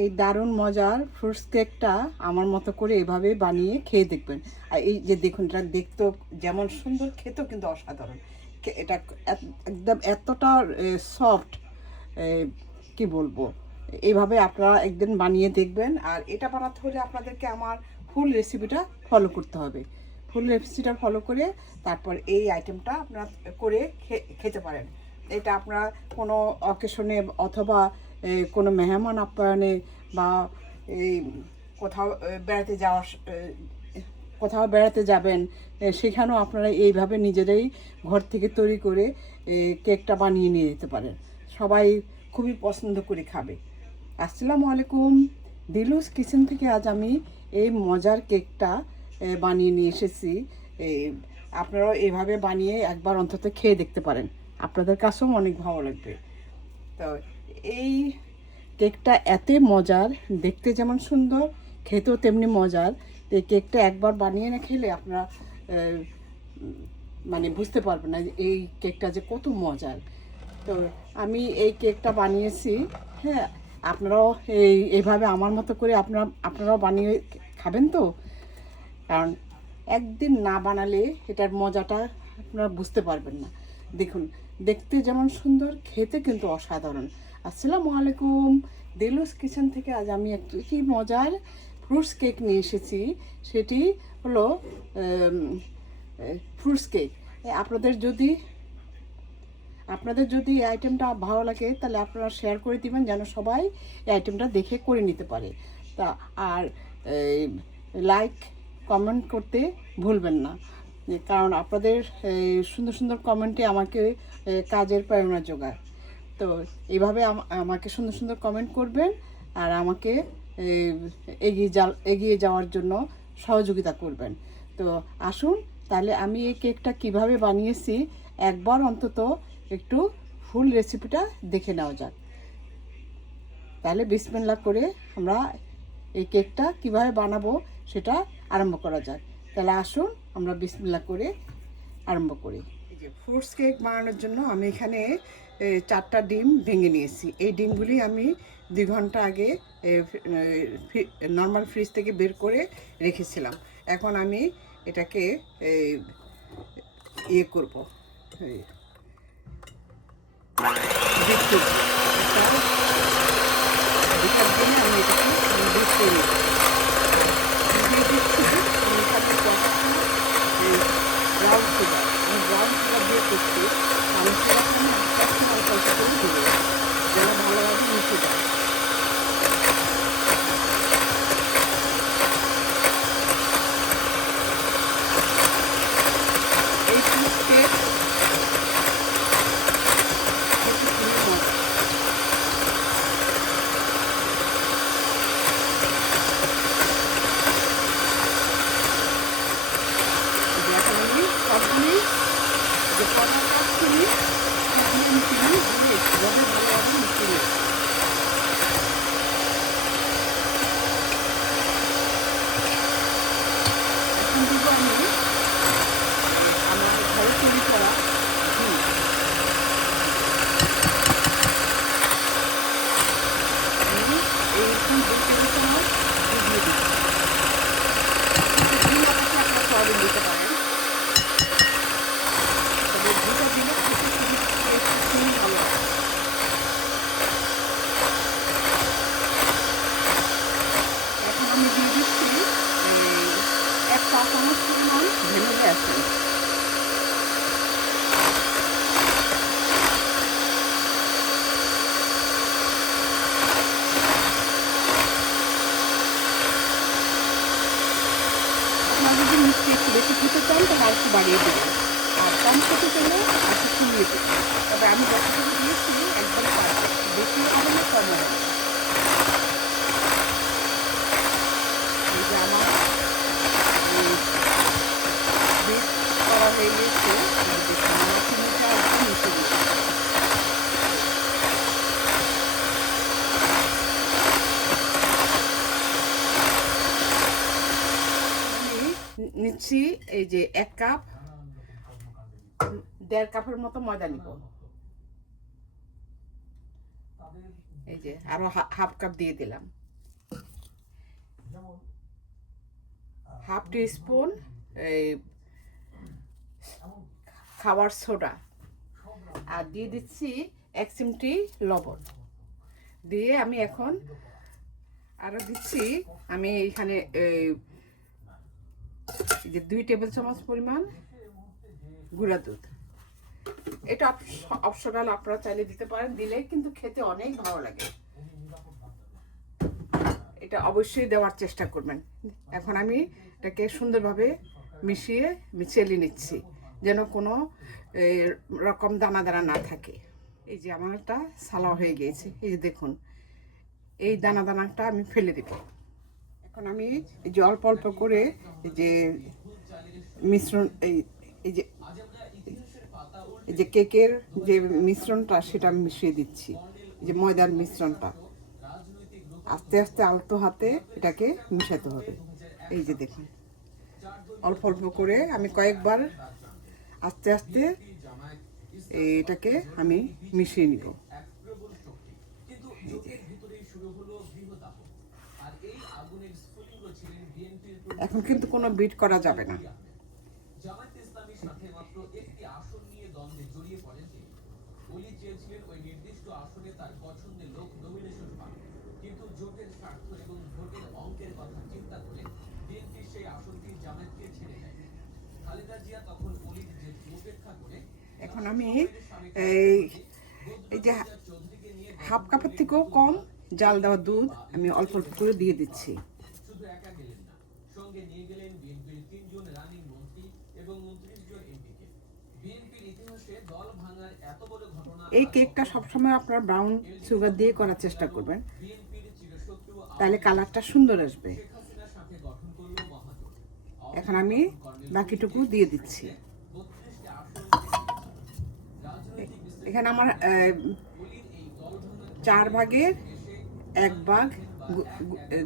এই দারুণ মজার ফ্রুটস কেকটা আমার মতো করে এভাবে বানিয়ে খেয়ে দেখবেন। আর এই যে দেখুন, এটা দেখতেও যেমন সুন্দর, খেতেও কিন্তু অসাধারণ। এটা একদম এতটা সফট, কি বলবো। এইভাবে আপনারা একদিন বানিয়ে দেখবেন। আর এটা বানাতে হলে আপনাদেরকে আমার ফুল রেসিপিটা ফলো করতে হবে। ফুল রেসিপিটা ফলো করে তারপর এই আইটেমটা আপনারা করে খেতে পারেন। এটা আপনারা কোনো অকেশনে অথবা কোনো মেহমান আপ্যায়নে বা এই কোথাও বেড়াতে যাওয়া, কোথাও বেড়াতে যাবেন, সেখানেও আপনারা এইভাবে নিজেরাই ঘর থেকে তৈরি করে কেকটা বানিয়ে নিয়ে যেতে পারেন। সবাই খুবই পছন্দ করে খাবে। আসসালামু আলাইকুম, দিলুস কিচেন থেকে আজ আমি এই মজার কেকটা বানিয়ে নিয়ে এসেছি। আপনারাও এইভাবে বানিয়ে একবার অন্তত খেয়ে দেখতে পারেন, আপনাদের কাছেও অনেক ভালো লাগবে। তো এই কেকটা এতই মজার, দেখতে যেমন সুন্দর, খেতেও তেমনি মজার। তো এই কেকটা একবার বানিয়ে না খেলে আপনারা মানে বুঝতে পারবেন না এই কেকটা যে কত মজার। তো আমি এই কেকটা বানিয়েছি। হ্যাঁ, আপনারাও এইভাবে আমার মতো করে আপনারাও বানিয়ে খাবেন তো। কারণ একদিন না বানালে এটার মজাটা আপনারা বুঝতে পারবেন না। দেখুন, দেখতে যেমন সুন্দর, খেতে কিন্তু অসাধারণ। আসসালামু আলাইকুম, দিলুস কিচেন থেকে আজ আমি একটি মজার ফ্রুটস কেক নিয়ে এসেছি। সেটি হলো ফ্রুটস কেক। আপনাদের যদি এই আইটেমটা ভালো লাগে তাহলে আপনারা শেয়ার করে দিবেন, যেন সবাই এই আইটেমটা দেখে করে নিতে পারে। তা আর লাইক কমেন্ট করতে ভুলবেন না, কারণ আপনাদের সুন্দর সুন্দর কমেন্টে আমাকে কাজের প্রেরণা যোগায়। তো এইভাবে আমাকে সুন্দর সুন্দর কমেন্ট করবেন আর আমাকে এগিয়ে যাওয়ার জন্য সহযোগিতা করবেন। তো আসুন তাহলে আমি এই কেকটা কিভাবে বানিয়েছি একবার অন্তত একটু ফুল রেসিপিটা দেখে নেওয়া যাক। তাহলে বিসমিল্লাহ করে আমরা এই কেকটা কিভাবে বানাবো সেটা আরম্ভ করা যাক। তাহলে আসুন আমরা বিসমিল্লাহ করে আরম্ভ করি। এই যে ফ্রুটস কেক বানানোর জন্য আমি এখানে 4টা ডিম ভেঙে নিয়েছি। এই ডিমগুলি আমি 2 ঘন্টা আগে নর্মাল ফ্রিজ থেকে বের করে রেখেছিলাম। এখন আমি এটাকে ইয়ে করবো, বিট করবো। বিটার জন্য আমি এটাকে বিট করে দিয়ে দিচ্ছি। আমি এখানে ব্রাউন সুগার, আমি ব্রাউন সুগার দিয়ে করছি। ব্রাউন সুগারটা আমি একদম অল্প অল্প করে দিই যেন ভালোভাবে মিশে যায়। এই ফ্রুটসকে খেতে খুবই মজা। এখন আমি সবগুলি যে কটা কাটছি সেগুলো মিশিয়ে দিয়ে একটুভাবে ভালোভাবে মিশিয়ে নিই। এখন দেবো আমি আমার ঘরে তৈরি করা ঘি। আমি এই 2 টেবিল চামচ ঘি দিয়ে দিচ্ছি। ঘি না থাকলে আপনারা সয়াবিন দিতে পারেন, তবে ঘিটা দিলে খেতে খুবই টেস্ট খুবই ভালো হয়। এখন আমি দিয়ে দিচ্ছি 1 চা চামচ পরিমাণ ভ্যানিলা এসেন্স। আপনারা যদি মিষ্টি একটু বেশি খেতে চান তাহলে আর একটু বাড়িয়ে দেবেন, আর কম খেতে চাইলে আর একটু কমিয়ে দেবেন। তবে আমি যতটুকু দিয়েছি একবারে পারফেক্ট, বেশিও হবে না কমও হবে না। এই যে আমার বেক করা হয়ে গেছে, দেখুন আমার চিনিটা একদম মিশে গেছে। আমি নিচ্ছি এই যে 1 কাপ, 1.5 কাপের মতো ময়দা নিব। এই যে আরো হাফ কাপ দিয়ে দিলাম। হাফ টি স্পুন এই খাবার সোডা, আর দিয়ে দিচ্ছি 1 চিমটি লবণ। দিয়ে আমি এখন আরও দিচ্ছি, আমি এইখানে এই যে 2 টেবিল চামচ পরিমাণ গুঁড়া দুধ। এটা অপশনাল, আপনারা চাইলে দিতে পারেন, দিলে কিন্তু খেতে অনেক ভালো লাগে। এটা অবশ্যই দেওয়ার চেষ্টা করবেন। এখন আমি এটাকে সুন্দরভাবে মিশিয়ে চেলে নিচ্ছি, যেন কোনো রকম দানা দানা না থাকে। এই যে আমার একটা সালা হয়ে গিয়েছে, এই যে দেখুন, এই দানা দানাটা আমি ফেলে দেব। এখন আমি এই যে অল্প অল্প করে এই যে মিশ্রণ, এই যে কেকের যে মিশ্রণটা সেটা আমি মিশিয়ে দিচ্ছি। এই যে ময়দার মিশ্রণটা আস্তে আস্তে আলতো হাতে এটাকে মিশাতে হবে। এই যে দেখুন, অল্প অল্প করে আমি কয়েকবার আস্তে আস্তে এটাকে আমি মিশিয়ে নিব। এখন কিন্তু কোনো বিট করা যাবে না। এখন আমি এই যে হাফ কাপের থেকেও কম জাল দেওয়া দুধ আমি অল্প অল্প করে দিয়ে দিচ্ছি। এই কেকটা সবসময় আপনার ব্রাউন সুগার দিয়ে করার চেষ্টা করবেন, তাহলে কালারটা সুন্দর আসবে। এখন আমি বাকিটুকু দিয়ে দিচ্ছি। এখানে আমার 4 ভাগের 1 ভাগ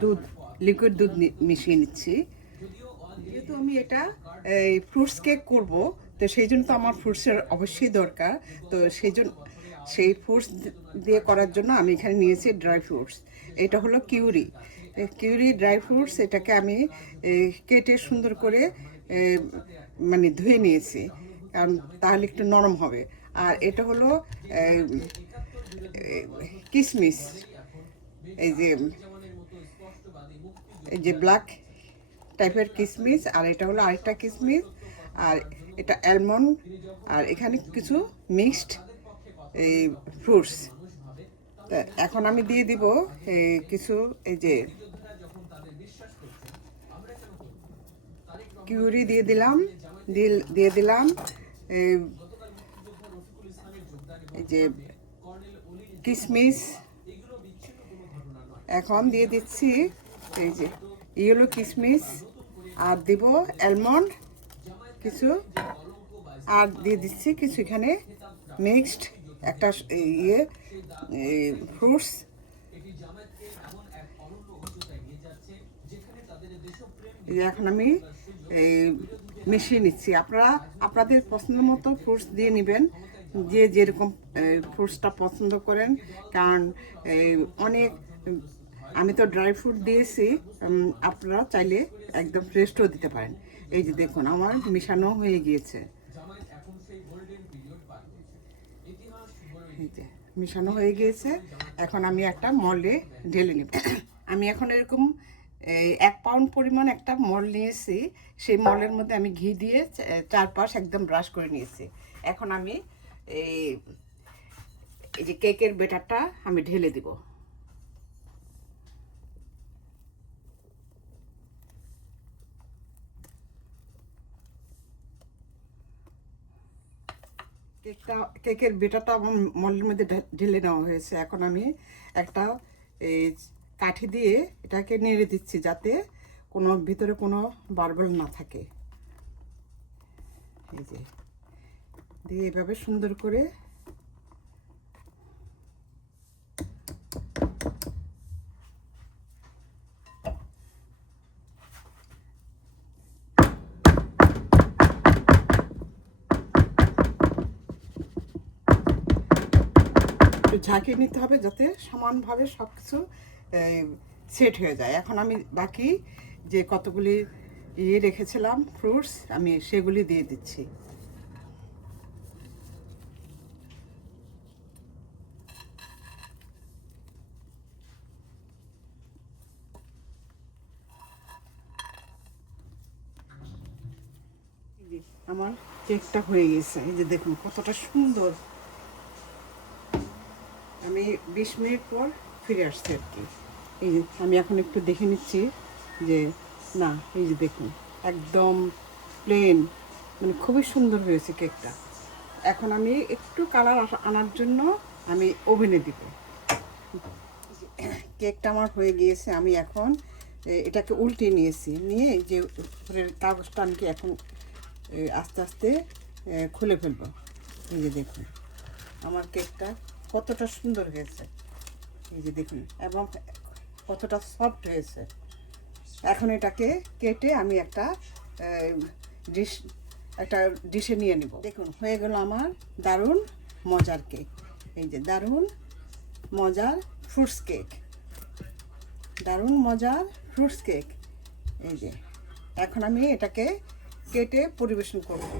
দুধ, লিকুইড দুধ মিশিয়ে নিচ্ছি। যেহেতু আমি এটা ফ্রুটস কেক করব, তো সেই জন্য তো আমার ফ্রুটসের অবশ্যই দরকার। তো সেই ফ্রুটস দিয়ে করার জন্য আমি এখানে নিয়েছি ড্রাই ফ্রুটস। এটা হলো কিউরি ড্রাই ফ্রুটস। এটাকে আমি কেটে সুন্দর করে মানে ধুয়ে নিয়েছি, কারণ তাহলে একটু নরম হবে। আর এটা হলো কিশমিশ, এই যে ব্ল্যাক টাইপের কিশমিশ, আর এটা হলো আরেকটা কিশমিশ, আর এটা অ্যালমন্ড, আর এখানে কিছু মিক্সড এই ফ্রুটস। তা এখন আমি দিয়ে দিব কিছু এই যে কিউরি দিয়ে দিলাম, দিয়ে দিলাম এই যে কিশমিশ। এখন দিয়ে দিচ্ছি এই যে ইয়েলো কিশমিশ, আর দিব অ্যালমন্ড কিছু, আর দিয়ে দিচ্ছি কিছু এখানে মিক্সড একটা ফ্রুটস। এখন আমি মিশিয়ে নিচ্ছি। আপনারা আপনাদের পছন্দ মতো ফ্রুটস দিয়ে নেবেন, যে যেরকম ফ্রুটসটা পছন্দ করেন। কারণ অনেক, আমি তো ড্রাই ফ্রুট দিয়েছি, আপনারা চাইলে একদম ফ্রেশও দিতে পারেন। এই যে দেখুন, আমার মিশানো হয়ে গিয়েছে। এই যে মিশানো হয়ে গিয়েছে। এখন আমি একটা মলে ঢেলে নিব। আমি এখন এরকম 1 পাউন্ড পরিমাণ একটা মল নিয়েছি। সেই মলের মধ্যে আমি ঘি দিয়ে চারপাশ একদম ব্রাশ করে নিয়েছি। এখন আমি এই যে কেকের ব্যাটারটা আমি ঢেলে দিব। কেকের ব্যাটারটা আমার মলের মধ্যে ঢেলে নেওয়া হয়েছে। এখন আমি একটা কাঠি দিয়ে এটাকে নেড়ে দিচ্ছি, যাতে কোনো ভিতরে কোনো বাবল না থাকে। এই যে দিয়ে এভাবে সুন্দর করে ঝাঁকিয়ে নিতে হবে, যাতে সমানভাবে সব কিছু সেট হয়ে যায়। এখন আমি বাকি যে কতগুলি রেখেছিলাম ফ্রুটস, আমি সেগুলি দিয়ে দিচ্ছি। আমার কেকটা হয়ে গেছে, এই যে দেখুন কতটা সুন্দর। আমি 20 মিনিট পর ফিরে আসছি আর কি। এই যে আমি এখন একটু দেখে নিচ্ছি যে না, এই যে দেখুন একদম প্লেন, মানে খুবই সুন্দর হয়েছে কেকটা। এখন আমি একটু কালার আনার জন্য আমি ওভেনে দিব। কেকটা আমার হয়ে গিয়েছে, আমি এখন এটাকে উল্টে নিয়েছি, নিয়ে এই যে উপরের কাগজটা আমি কি এখন আস্তে আস্তে খুলে ফেলবো। এই যে দেখুন আমার কেকটা কতটা সুন্দর হয়েছে, এই যে দেখুন, এবং কতটা সফট হয়েছে। এখন এটাকে কেটে আমি একটা ডিশে নিয়ে নিব। দেখুন হয়ে গেল আমার দারুণ মজার কেক। এই যে দারুণ মজার ফ্রুটস কেক, দারুণ মজার ফ্রুটস কেক। এই যে এখন আমি এটাকে কেটে পরিবেশন করব।